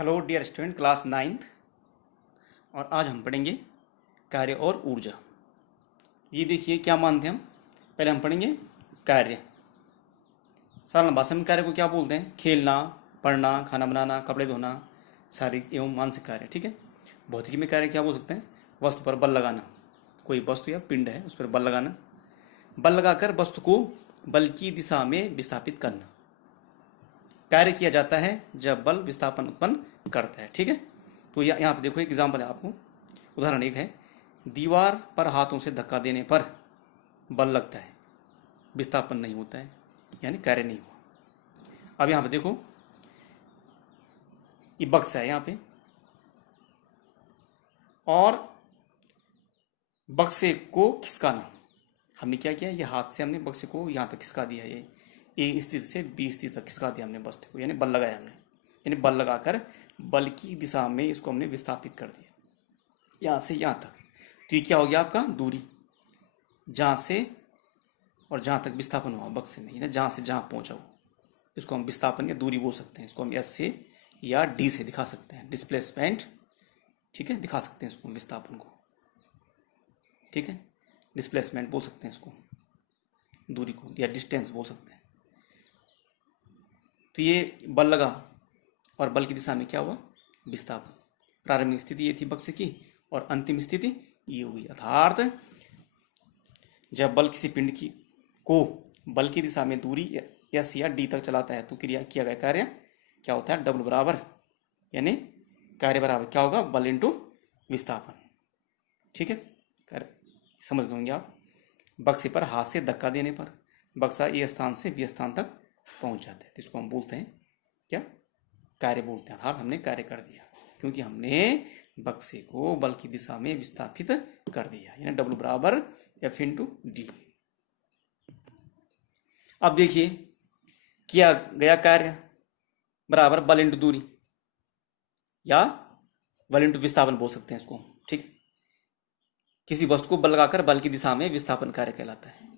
Hello dear student, class ninth. और आज हम पढ़ेंगे कार्य और ऊर्जा। ये देखिए क्या मानते हैं हम। पहले हम पढ़ेंगे कार्य। साधारण भाषा में कार्य को क्या बोलते हैं? खेलना, पढ़ना, खाना बनाना, कपड़े धोना, शारीरिक एवं मानसिक कार्य। ठीक है। भौतिकी में कार्य क्या बोल सकते हैं? वस्तु पर बल लगाना। कोई वस्तु या पिंड है उस पर बल लगाना। बल लगाकर वस्तु को बल की दिशा में विस्थापित करना। कार्य किया जाता है जब बल विस्थापन उत्पन्न करता है। ठीक है। तो यहाँ पे देखो एक एग्जाम्पल है आपको। उदाहरण एक है, दीवार पर हाथों से धक्का देने पर बल लगता है, विस्थापन नहीं होता है, यानी कार्य नहीं हुआ। अब यहाँ पे देखो, ये बक्सा है यहाँ पे, और बक्से को खिसकाना। हमने क्या किया? ये हाथ से हमने बक्से को यहाँ तक खिसका दिया। ये ए स्थिति से बी स्थिति तक खिसका दिया हमने बक्से को, यानी बल लगाया हमने। यानी बल लगाकर बल की दिशा में इसको हमने विस्थापित कर दिया, यहाँ से यहाँ तक। तो ये क्या हो गया आपका? दूरी, जहाँ से और जहाँ तक विस्थापन हुआ बक्से में, जहाँ से जहाँ पहुँचा हो, इसको हम विस्थापन या दूरी बोल सकते हैं। इसको हम एस से या डी से दिखा सकते हैं, डिस्प्लेसमेंट। ठीक है, दिखा सकते हैं इसको विस्थापन को। ठीक है, डिस्प्लेसमेंट बोल सकते हैं इसको, दूरी को, या डिस्टेंस बोल सकते हैं। तो ये बल लगा और बल की दिशा में क्या हुआ? विस्थापन। प्रारंभिक स्थिति ये थी बक्से की, और अंतिम स्थिति ये हुई। अर्थात जब बल किसी पिंड की को बल की दिशा में दूरी एस या डी तक चलाता है तो क्रिया किया गया कार्य क्या होता है? डब्ल्यू बराबर, यानी कार्य बराबर क्या होगा? बल इंटू विस्थापन। ठीक है, कार्य समझ गए होंगे आप। बक्से पर हाथ से धक्का देने पर बक्सा ए स्थान से बी स्थान तक पहुंच जाता है, तो इसको हम बोलते हैं क्या? कार्य बोलते हैं। अर्थात हमने कार्य कर दिया, क्योंकि हमने बक्से को बल की दिशा में विस्थापित कर दिया, यानी डब्ल्यू बराबर एफ इंटू डी। अब देखिए, किया गया कार्य बराबर बल इंटू दूरी, या बल इंटू विस्थापन बोल सकते हैं इसको। ठीक है, किसी वस्तु को बल लगाकर बल की दिशा में विस्थापन कार्य कहलाता है।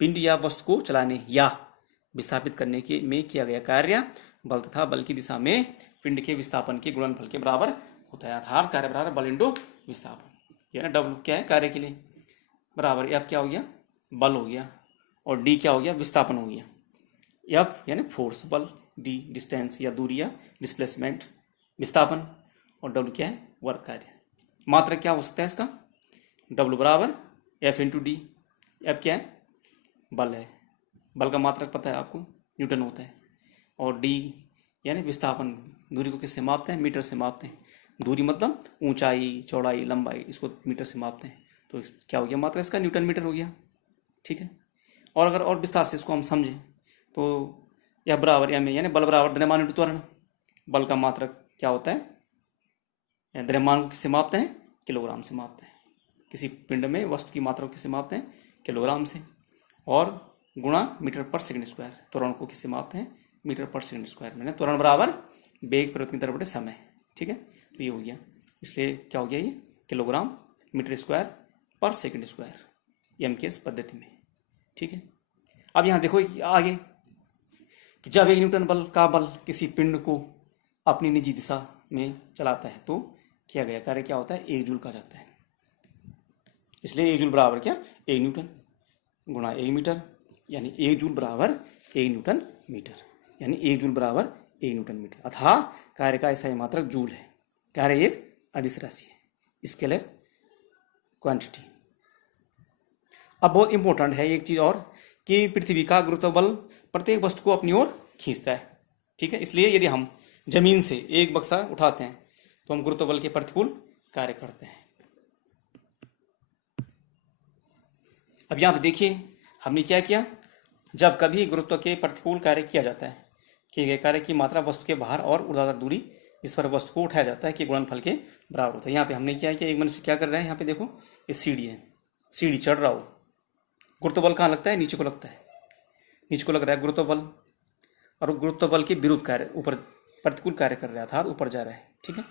पिंड या वस्तु को चलाने या विस्थापित करने के में किया गया कार्य बल तथा बल की दिशा में पिंड के विस्थापन के गुणनफल के बराबर होता है। अर्थात कार्य बराबर बल इंटू विस्थापन, यानी डब्ल्यू क्या है? कार्य के लिए बराबर एफ क्या हो गया? बल हो गया, और डी क्या हो गया? विस्थापन हो गया। एफ यानी फोर्स, बल, डी डिस्टेंस या दूरी या डिस्प्लेसमेंट, विस्थापन, और डब्ल्यू क्या है? वर्क, कार्य। मात्रक क्या हो सकता है इसका? डब्ल्यू बराबर एफ इंटू डी। एफ क्या है? बल है। बल का मात्रक पता है आपको, न्यूटन होता है। और डी यानी विस्थापन। दूरी को किससे मापते हैं? मीटर से मापते हैं। दूरी मतलब ऊंचाई, चौड़ाई, लंबाई, इसको मीटर से मापते हैं। तो क्या हो गया मात्रक इसका? न्यूटन मीटर हो गया। ठीक है। और अगर और विस्तार से इसको हम समझें तो यह बराबर एम ए, यानी बल बराबर द्रव्यमान इंटू त्वरण। बल का मात्रक क्या होता है? द्रव्यमान को किससे मापते हैं? किलोग्राम से मापते हैं। किसी पिंड में वस्तु की मात्रा को किससे मापते हैं? किलोग्राम से। और गुणा मीटर पर सेकंड स्क्वायर। त्वरण को किससे मापते हैं? मीटर पर सेकंड स्क्वायर में। त्वरण बराबर वेग परिवर्तन की दर बटे समय। ठीक है, तो ये हो गया। इसलिए क्या हो गया? ये किलोग्राम मीटर स्क्वायर पर सेकंड स्क्वायर एम के इस पद्धति में। ठीक है। अब यहाँ देखो आगे कि जब एक न्यूटन बल का बल किसी पिंड को अपनी निजी दिशा में चलाता है तो किया गया कार्य क्या होता है? 1 जूल कहा जाता है। इसलिए 1 जूल बराबर क्या? 1 न्यूटन गुणा 1 मीटर, यानी 1 जूल बराबर 1 न्यूटन मीटर, यानी 1 जूल बराबर 1 न्यूटन मीटर। अतः कार्य का ऐसा मात्रक जूल है। कार्य एक अदिश राशि है, स्केलर क्वांटिटी। अब बहुत इंपॉर्टेंट है एक चीज और, कि पृथ्वी का गुरुत्व बल प्रत्येक वस्तु को अपनी ओर खींचता है। ठीक है, इसलिए यदि हम जमीन से एक बक्सा उठाते हैं तो हम गुरुत्व बल के प्रतिकूल कार्य करते हैं। अब यहां पर देखिए हमने क्या किया। जब कभी गुरुत्व के प्रतिकूल कार्य किया जाता है, किए गए कार्य की मात्रा वस्तु के बाहर और ऊर्ध्वाधर दूरी जिस पर वस्तु को उठाया जाता है कि गुणनफल के बराबर होता है। यहाँ पे हमने क्या किया? एक मनुष्य क्या कर रहा है? यहाँ पे देखो, ये सीढ़ी है, सीढ़ी चढ़ रहा हो। गुरुत्व बल कहाँ लगता है? नीचे को लगता है। नीचे को लग रहा है गुरुत्व बल, और गुरुत्व बल के विरुद्ध कार्य ऊपर प्रतिकूल कार्य कर रहा है, अर्थात ऊपर जा रहा है। ठीक है,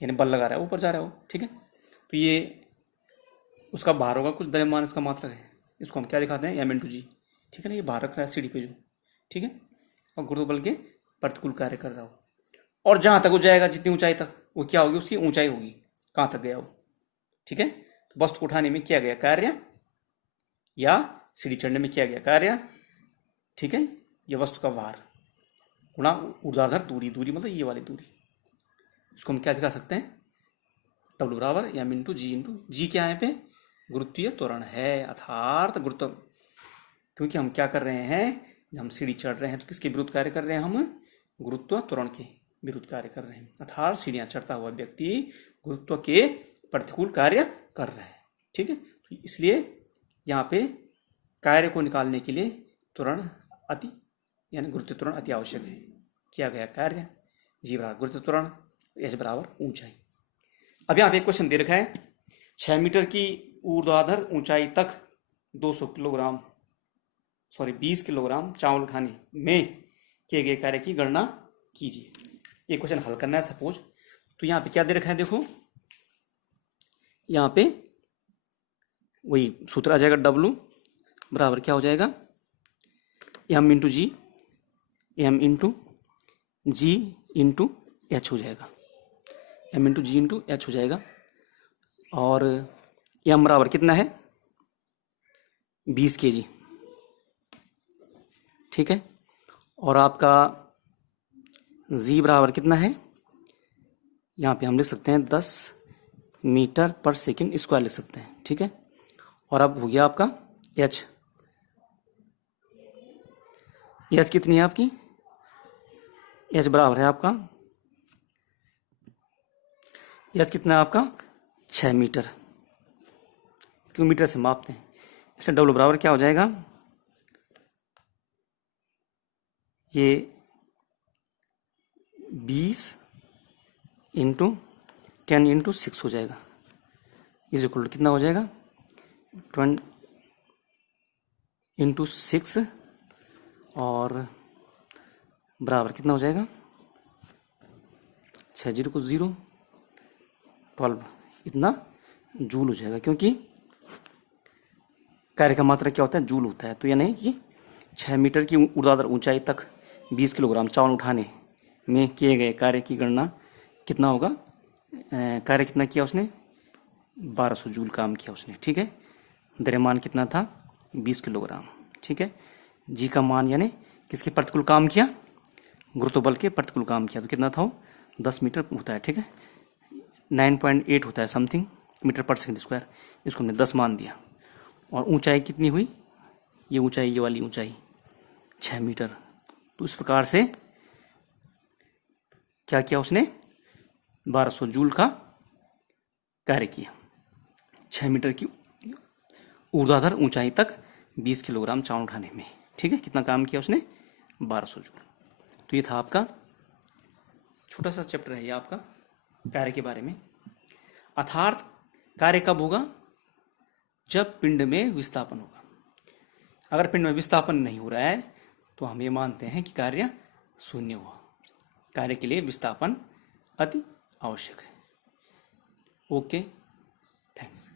यानी बल लगा रहा है, ऊपर जा रहा हो। ठीक है, तो ये उसका भार होगा, कुछ द्रव्यमान इसका मात्रक है। इसको हम क्या दिखाते हैं? एम इंटू जी। ठीक है ना, ये भार रख रहा है सीढ़ी पे जो। ठीक है, और गुरुत्व बल के प्रतिकूल कार्य कर रहा हो और जहां तक वो जाएगा, जितनी ऊंचाई तक, वो क्या होगी, उसकी ऊंचाई होगी, कहां तक गया वो। ठीक है, तो वस्तु को उठाने में किया गया कार्य या सीढ़ी चढ़ने में किया गया कार्य, ठीक है, ये वस्तु का भार गुणा ऊर्ध्वाधर दूरी, दूरी मतलब ये वाली दूरी, इसको हम क्या दिखा सकते हैं, W बराबर m इंटू जी क्या है, पे गुरुत्वीय त्वरण है, अर्थात गुरुत्व, क्योंकि हम क्या कर रहे हैं, जब हम सीढ़ी चढ़ रहे हैं तो किसके विरुद्ध कार्य कर रहे हैं, हम गुरुत्व त्वरण के विरुद्ध कार्य कर रहे हैं, अर्थात सीढ़ियां चढ़ता हुआ व्यक्ति गुरुत्व के प्रतिकूल कार्य कर रहा है। ठीक है, तो इसलिए यहाँ पे कार्य को निकालने के लिए त्वरण अति यानी गुरुत्व त्वरण अति आवश्यक है। किया गया कार्य जी बराबर गुरुत्व त्वरण, एच बराबर ऊंचाई। अब यहाँ पे एक क्वेश्चन दे रखा है, 6 मीटर की ऊर्ध्वाधर ऊंचाई तक 200 किलोग्राम 20 किलोग्राम चावल उठाने में किए गए कार्य की गणना कीजिए। ये क्वेश्चन हल करना है सपोज। तो यहाँ पे क्या दे रखा है, देखो यहाँ पे वही सूत्र आ जाएगा, W बराबर क्या हो जाएगा, m इंटू जी इंटू एच हो जाएगा, m इंटू जी इंटू एच हो जाएगा। और m बराबर कितना है, 20 kg। ठीक है, और आपका z बराबर कितना है, यहाँ पे हम लिख सकते हैं 10 मीटर पर सेकंड स्क्वायर लिख सकते हैं। ठीक है, और अब हो गया आपका h कितनी है आपकी, h बराबर है आपका, h कितना है आपका 6 मीटर, क्यों मीटर से मापते हैं। इससे W बराबर क्या हो जाएगा, ये 20 इंटू 10 इंटू 6 हो जाएगा, इज इक्वल टू कितना हो जाएगा 20 इंटू 6 और बराबर कितना हो जाएगा 6 0 को 0 12, इतना जूल हो जाएगा, क्योंकि कार्य का मात्रा क्या होता है, जूल होता है। तो यानी कि 6 मीटर की ऊर्ध्वाधर ऊंचाई तक 20 किलोग्राम चावल उठाने में किए गए कार्य की गणना कितना होगा, कार्य कितना किया उसने, 1200 जूल काम किया उसने। ठीक है, द्रव्यमान कितना था 20 किलोग्राम। ठीक है, जी का मान यानी किसके प्रतिकूल काम किया, गुरुत्व बल के प्रतिकूल काम किया, तो कितना था वो 10 मीटर होता है। ठीक है, 9.8 होता है समथिंग मीटर पर सेकंड स्क्वायर, इसको हमने 10 मान दिया। और ऊंचाई कितनी हुई, ये ऊंचाई, ये वाली ऊंचाई 6 मीटर। तो इस प्रकार से क्या किया उसने, 1200 जूल का कार्य किया 6 मीटर की ऊर्ध्वाधर ऊंचाई तक 20 किलोग्राम चावल उठाने में। ठीक है, कितना काम किया उसने, 1200 जूल। तो ये था आपका छोटा सा चैप्टर है, ये आपका कार्य के बारे में। अर्थात कार्य कब होगा, जब पिंड में विस्थापन होगा। अगर पिंड में विस्थापन नहीं हो रहा है तो हम ये मानते हैं कि कार्य शून्य हुआ। कार्य के लिए विस्थापन अति आवश्यक है। Okay, thanks.